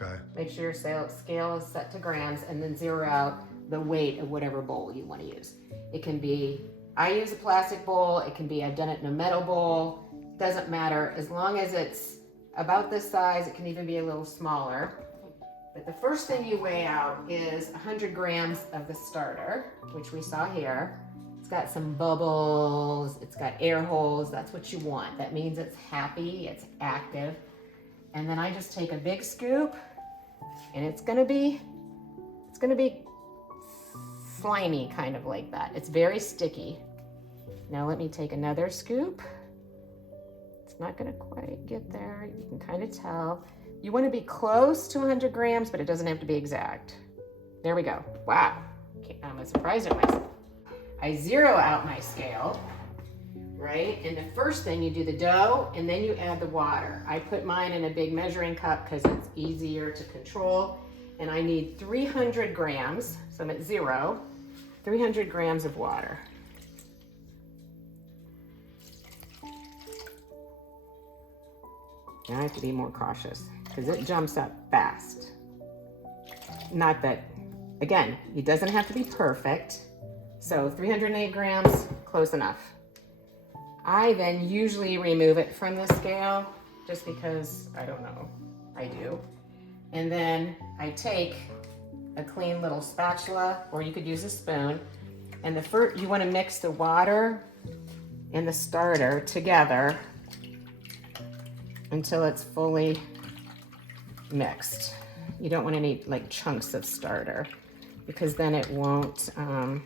Okay. Make sure your scale is set to grams, and then zero out the weight of whatever bowl you want to use. It can be, I use a plastic bowl, it can be, I've done it in a metal bowl, doesn't matter. As long as it's about this size, it can even be a little smaller. But the first thing you weigh out is 100 grams of the starter, which we saw here. It's got some bubbles, it's got air holes, that's what you want. That means it's happy, it's active. And then I just take a big scoop, and it's gonna be slimy, kind of like that. It's very sticky. Now let me take another scoop. It's not gonna quite get there. You can kind of tell. You wanna be close to 100 grams, but it doesn't have to be exact. There we go. Wow, I'm surprised at myself. I zero out my scale, right? And the first thing, you do the dough, and then you add the water. I put mine in a big measuring cup because it's easier to control. And I need 300 grams, so I'm at 300 grams of water. Now I have to be more cautious because it jumps up fast. Not that, again, it doesn't have to be perfect. So 308 grams, close enough. I then usually remove it from the scale just because, I don't know, I do. And then I take a clean little spatula, or you could use a spoon. And you want to mix the water and the starter together until it's fully mixed. You don't want any like chunks of starter because then it won't, I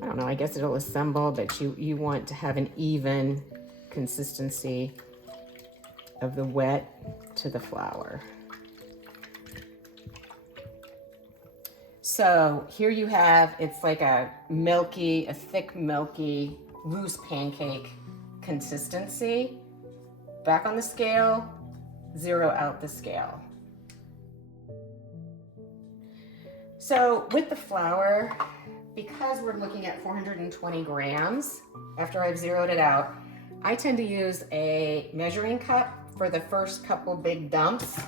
don't know, I guess it'll assemble, but you want to have an even consistency of the wet to the flour. So here you have, it's like a thick, milky, loose pancake consistency. Back on the scale, zero out the scale. So with the flour, because we're looking at 420 grams, after I've zeroed it out, I tend to use a measuring cup for the first couple big dumps.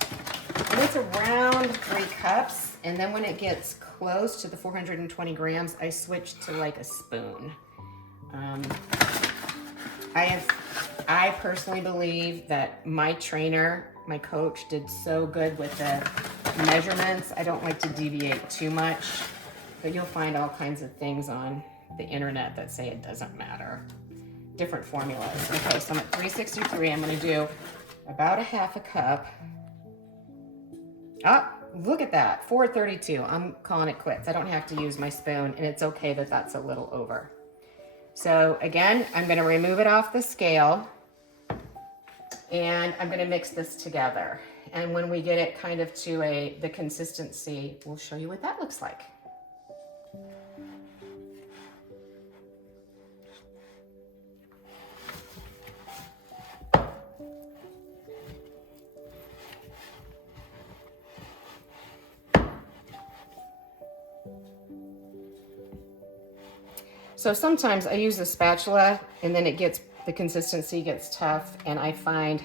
And it's around 3 cups. And then when it gets close to the 420 grams, I switch to like a spoon. I personally believe that my trainer, my coach, did so good with the measurements. I don't like to deviate too much. But you'll find all kinds of things on the internet that say it doesn't matter. Different formulas. Okay, so I'm at 363. I'm gonna do about a half a cup. Ah, look at that, 432. I'm calling it quits. I don't have to use my spoon, and it's okay that that's a little over. So again, I'm gonna remove it off the scale, and I'm gonna mix this together. And when we get it kind of to the consistency, we'll show you what that looks like. So sometimes I use a spatula and then the consistency gets tough, and I find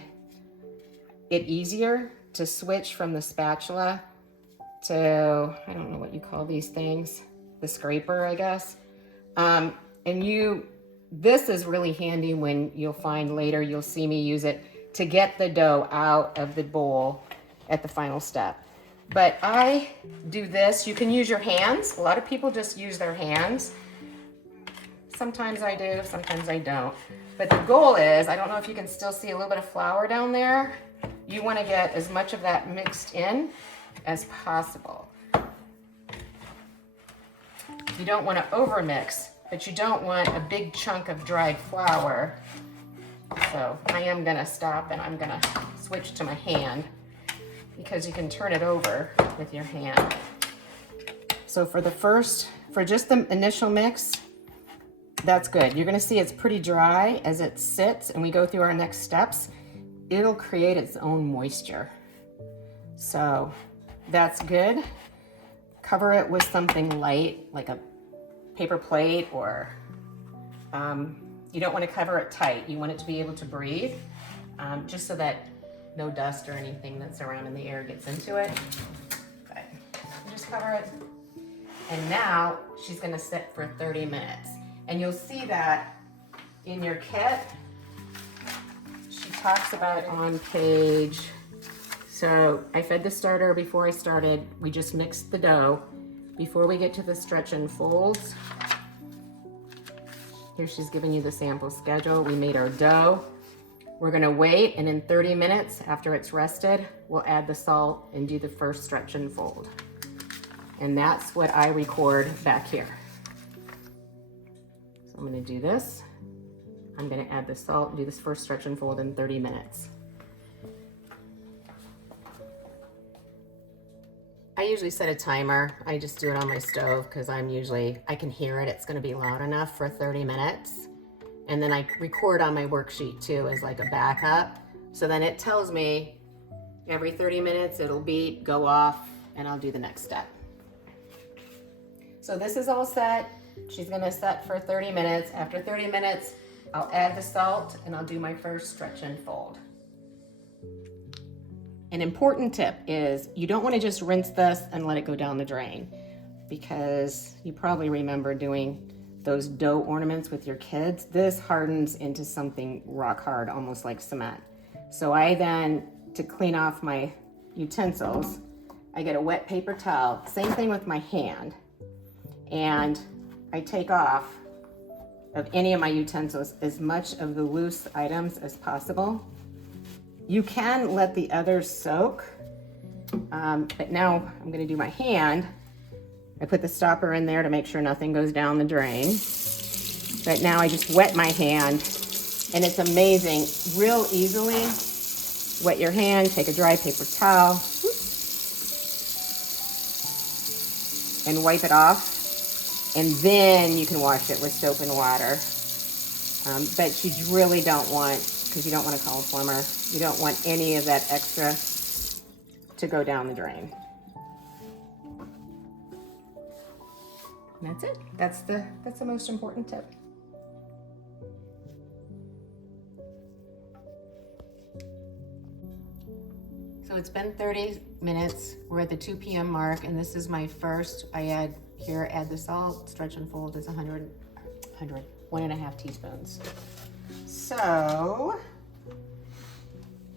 it easier to switch from the spatula to, I don't know what you call these things, the scraper, I guess. This is really handy when you'll find later, you'll see me use it to get the dough out of the bowl at the final step. But I do this, you can use your hands. A lot of people just use their hands. Sometimes I do, sometimes I don't. But the goal is, I don't know if you can still see a little bit of flour down there. You want to get as much of that mixed in as possible. You don't want to overmix, but you don't want a big chunk of dried flour. So I am going to stop and I'm going to switch to my hand because you can turn it over with your hand. So for just the initial mix, that's good. You're gonna see it's pretty dry as it sits and we go through our next steps. It'll create its own moisture. So that's good. Cover it with something light, like a paper plate, or you don't wanna cover it tight. You want it to be able to breathe, just so that no dust or anything that's around in the air gets into it. But just cover it. And now she's gonna sit for 30 minutes. And you'll see that in your kit. She talks about it on page, so I fed the starter before I started. We just mixed the dough. Before we get to the stretch and folds, here she's giving you the sample schedule. We made our dough. We're gonna wait, and in 30 minutes after it's rested, we'll add the salt and do the first stretch and fold. And that's what I record back here. So I'm gonna do this. I'm gonna add the salt and do this first stretch and fold in 30 minutes. I usually set a timer. I just do it on my stove because I can hear it. It's gonna be loud enough for 30 minutes. And then I record on my worksheet too as like a backup. So then it tells me every 30 minutes it'll beep, go off, and I'll do the next step. So this is all set. She's gonna set for 30 minutes. After 30 minutes, I'll add the salt and I'll do my first stretch and fold. An important tip is you don't want to just rinse this and let it go down the drain, because you probably remember doing those dough ornaments with your kids. This hardens into something rock hard, almost like cement. So I then, to clean off my utensils, I get a wet paper towel, same thing with my hand, and I take off of any of my utensils as much of the loose items as possible. You can let the others soak, but now I'm gonna do my hand. I put the stopper in there to make sure nothing goes down the drain. But now I just wet my hand, and it's amazing. Real easily, wet your hand, take a dry paper towel, and wipe it off. And then you can wash it with soap and water. But you really don't want, because you don't want to call a plumber, you don't want any of that extra to go down the drain. And that's it. That's the most important tip. So it's been 30 minutes. We're at the 2 p.m. mark, and this is my first. I add the salt. Stretch and fold is 1.5 teaspoons. So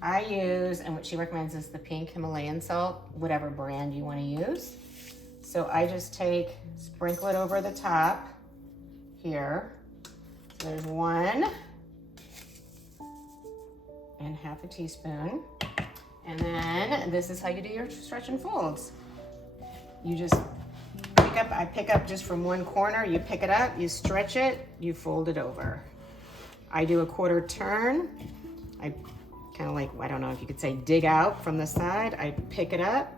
I use, and what she recommends is the pink Himalayan salt, whatever brand you want to use. So I just sprinkle it over the top here. So there's 1.5 teaspoon. And then this is how you do your stretch and folds. You just I pick up just from one corner, you pick it up, you stretch it, you fold it over. I do a quarter turn. I kind of like, I don't know if you could say dig out from the side. I pick it up,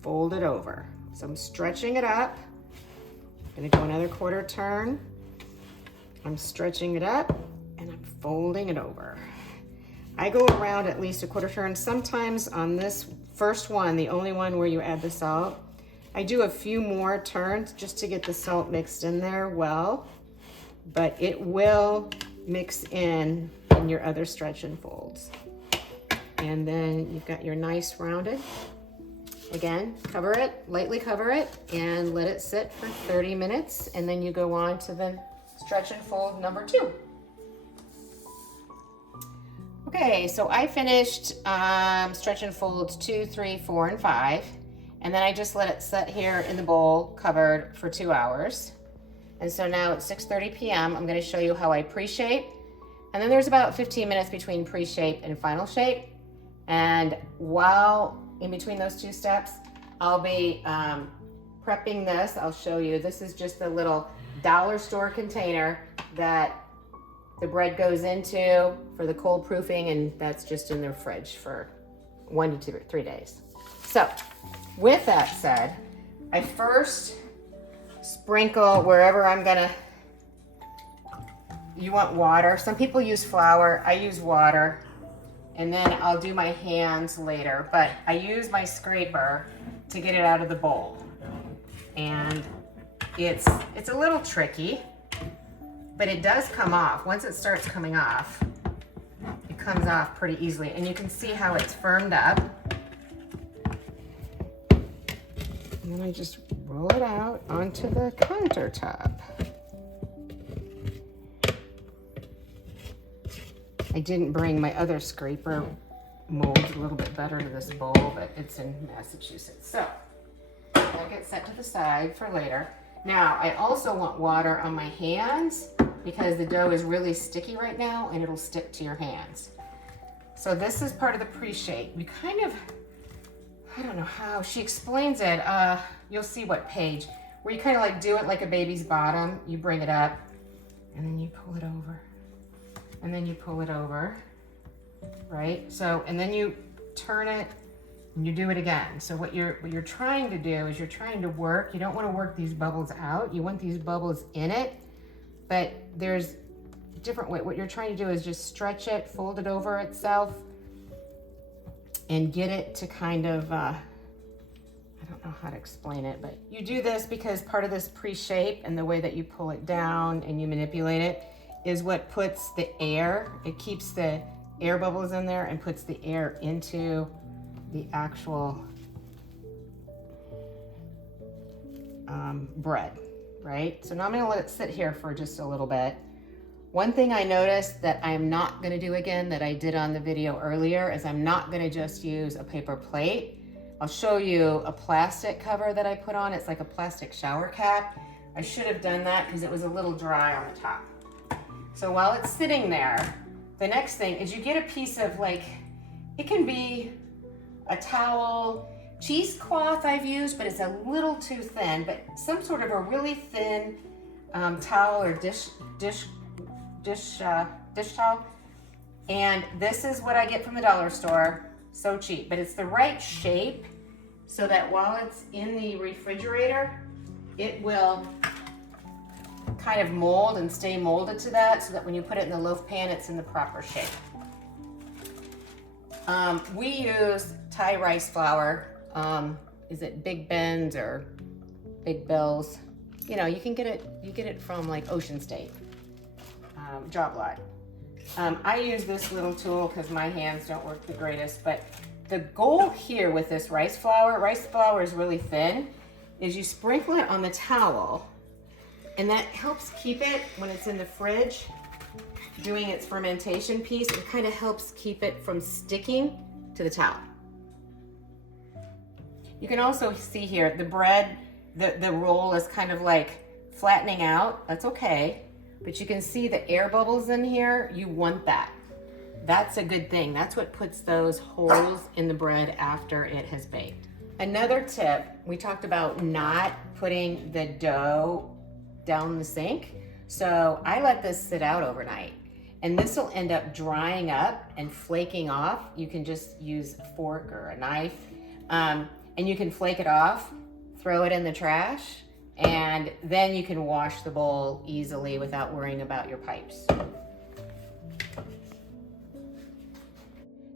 fold it over. So I'm stretching it up. I'm gonna go another quarter turn. I'm stretching it up and I'm folding it over. I go around at least a quarter turn. Sometimes on this first one, the only one where you add the salt, I do a few more turns just to get the salt mixed in there well, but it will mix in your other stretch and folds. And then you've got your nice rounded. Again, cover it, lightly cover it, and let it sit for 30 minutes, and then you go on to the stretch and fold number 2. Okay, so I finished stretch and folds 2, 3, 4, and 5. And then I just let it sit here in the bowl covered for 2 hours. And so now it's 6:30 p.m. I'm gonna show you how I pre-shape. And then there's about 15 minutes between pre-shape and final shape. And while in between those 2 steps, I'll be prepping this. I'll show you. This is just a little dollar store container that the bread goes into for the cold proofing, and that's just in the fridge for 1 to 3 days. So, with that said, I first sprinkle wherever I'm gonna, you want water. Some people use flour, I use water, and then I'll do my hands later, but I use my scraper to get it out of the bowl. And it's a little tricky, but it does come off. Once it starts coming off, comes off pretty easily. And you can see how it's firmed up. And then I just roll it out onto the countertop. I didn't bring my other scraper molds a little bit better to this bowl, but it's in Massachusetts. So that gets set to the side for later. Now, I also want water on my hands because the dough is really sticky right now and it'll stick to your hands. So this is part of the pre-shape. You kind of, I don't know how, she explains it. You'll see what page, where you kind of like do it like a baby's bottom. You bring it up and then you pull it over. And then you pull it over, right? So, and then you turn it and you do it again. So what you're trying to do is you're trying to work, you don't want to work these bubbles out. You want these bubbles in it, but there's a different way. What you're trying to do is just stretch it, fold it over itself, and get it to kind of, I don't know how to explain it, but you do this because part of this pre-shape and the way that you pull it down and you manipulate it is what puts the air, it keeps the air bubbles in there and puts the air into the actual bread, right? So now I'm gonna let it sit here for just a little bit. One thing I noticed that I am not gonna do again that I did on the video earlier is I'm not gonna just use a paper plate. I'll show you a plastic cover that I put on. It's like a plastic shower cap. I should have done that because it was a little dry on the top. So while it's sitting there, the next thing is you get a piece of like, it can be a towel, cheesecloth I've used, but it's a little too thin, but some sort of a really thin towel or dish towel. And this is what I get from the dollar store, so cheap, but it's the right shape so that while it's in the refrigerator, it will kind of mold and stay molded to that so that when you put it in the loaf pan, it's in the proper shape. We use Thai rice flour. Is it Big Ben's or Big Bill's? You know, you get it from like Ocean State, Job Lot. I use this little tool because my hands don't work the greatest, but the goal here with this rice flour is really thin, is you sprinkle it on the towel. And that helps keep it, when it's in the fridge, doing its fermentation piece, it kind of helps keep it from sticking to the towel. You can also see here, the bread, the roll is kind of like flattening out. That's okay. But you can see the air bubbles in here. You want that. That's a good thing. That's what puts those holes in the bread after it has baked. Another tip, we talked about not putting the dough down the sink. So I let this sit out overnight and this will end up drying up and flaking off. You can just use a fork or a knife and you can flake it off, throw it in the trash, and then you can wash the bowl easily without worrying about your pipes.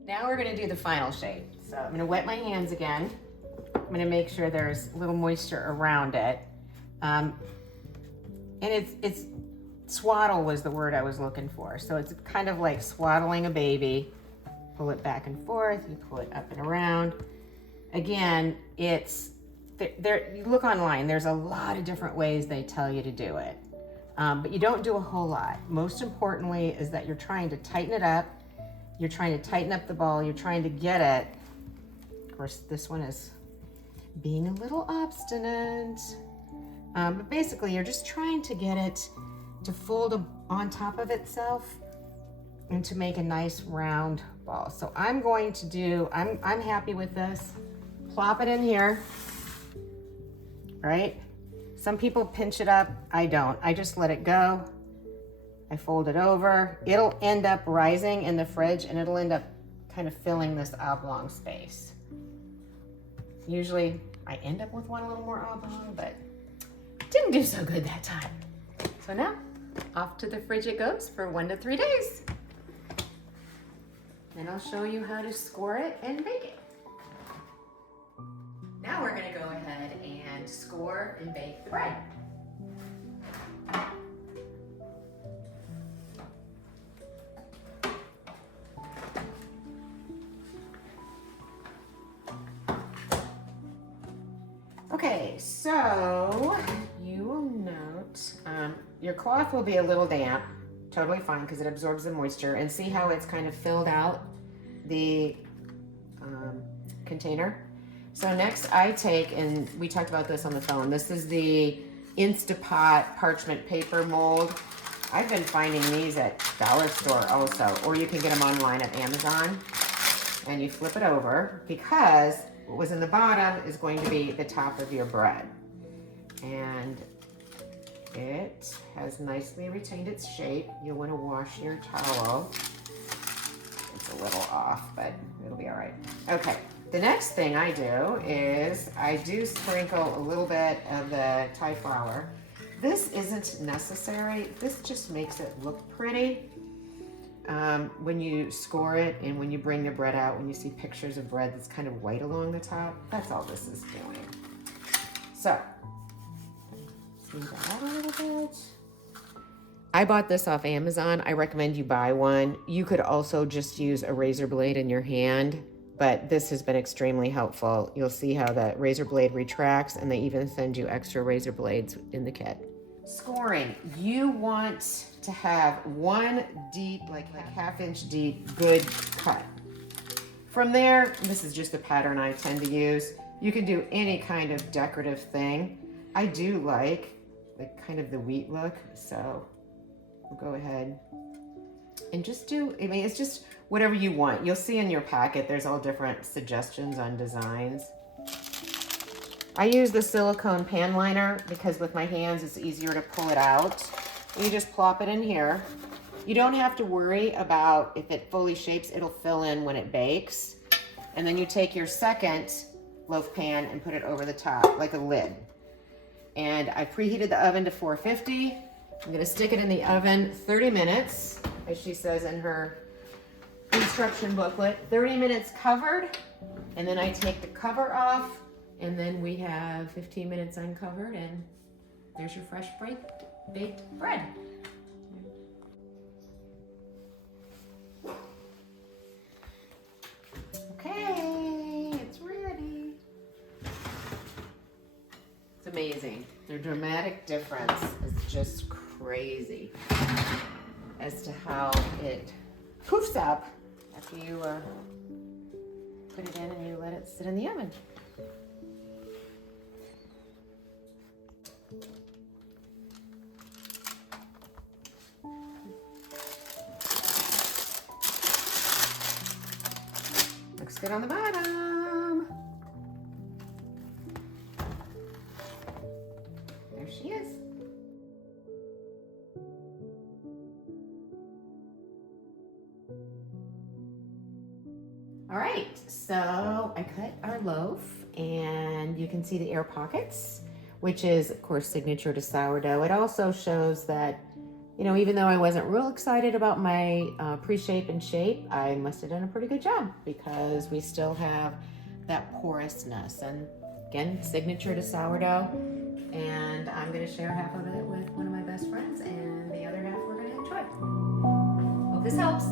Now we're gonna do the final shape. So I'm gonna wet my hands again. I'm gonna make sure there's a little moisture around it. And it's swaddle was the word I was looking for. So it's kind of like swaddling a baby. Pull it back and forth, you pull it up and around. Again, it's, you look online, there's a lot of different ways they tell you to do it. But you don't do a whole lot. Most importantly is that you're trying to tighten it up. You're trying to tighten up the ball. You're trying to get it. Of course, this one is being a little obstinate. But basically, you're just trying to get it to fold on top of itself and to make a nice round ball. So I'm going to do, I'm happy with this. Plop it in here, right? Some people pinch it up. I don't. I just let it go. I fold it over. It'll end up rising in the fridge and it'll end up kind of filling this oblong space. Usually I end up with one a little more oblong, but didn't do so good that time. So now off to the fridge it goes for 1 to 3 days. Then I'll show you how to score it and bake it. Now we're gonna go ahead and score and bake the bread. Okay, so you will note your cloth will be a little damp, totally fine because it absorbs the moisture, and see how it's kind of filled out the container. So next I take, and we talked about this on the phone, this is the Instapot parchment paper mold. I've been finding these at dollar store also, or you can get them online at Amazon. And you flip it over because what was in the bottom is going to be the top of your bread. And it has nicely retained its shape. You'll want to wash your towel. It's a little off, but it'll be all right. Okay, the next thing I do is I do sprinkle a little bit of the Thai flour. This isn't necessary. This just makes it look pretty. When you score it and when you bring the bread out, when you see pictures of bread that's kind of white along the top, that's all this is doing. So, smooth that out a little bit. I bought this off Amazon. I recommend you buy one. You could also just use a razor blade in your hand, but this has been extremely helpful. You'll see how the razor blade retracts, and they even send you extra razor blades in the kit. Scoring, you want to have one deep, like half-inch deep, good cut. From there, this is just a pattern I tend to use. You can do any kind of decorative thing. I do like kind of the wheat look, so we'll go ahead and just do, I mean, it's just whatever you want. You'll see in your packet, there's all different suggestions on designs. I use the silicone pan liner because with my hands it's easier to pull it out. You just plop it in here. You don't have to worry about if it fully shapes, it'll fill in when it bakes. And then you take your second loaf pan and put it over the top like a lid. And I preheated the oven to 450. I'm gonna stick it in the oven 30 minutes, as she says in her instruction booklet. 30 minutes covered, and then I take the cover off. And then we have 15 minutes uncovered, and there's your fresh baked bread. Okay, it's ready. It's amazing. The dramatic difference is just crazy as to how it poofs up after you put it in and you let it sit in the oven. Looks good on the bottom. There she is. All right, so I cut our loaf and you can see the air pockets, which is of course signature to sourdough. It also shows that, you know, even though I wasn't real excited about my pre-shape and shape, I must have done a pretty good job because we still have that porousness. And again, signature to sourdough. And I'm gonna share half of it with one of my best friends and the other half we're gonna enjoy. Hope this helps.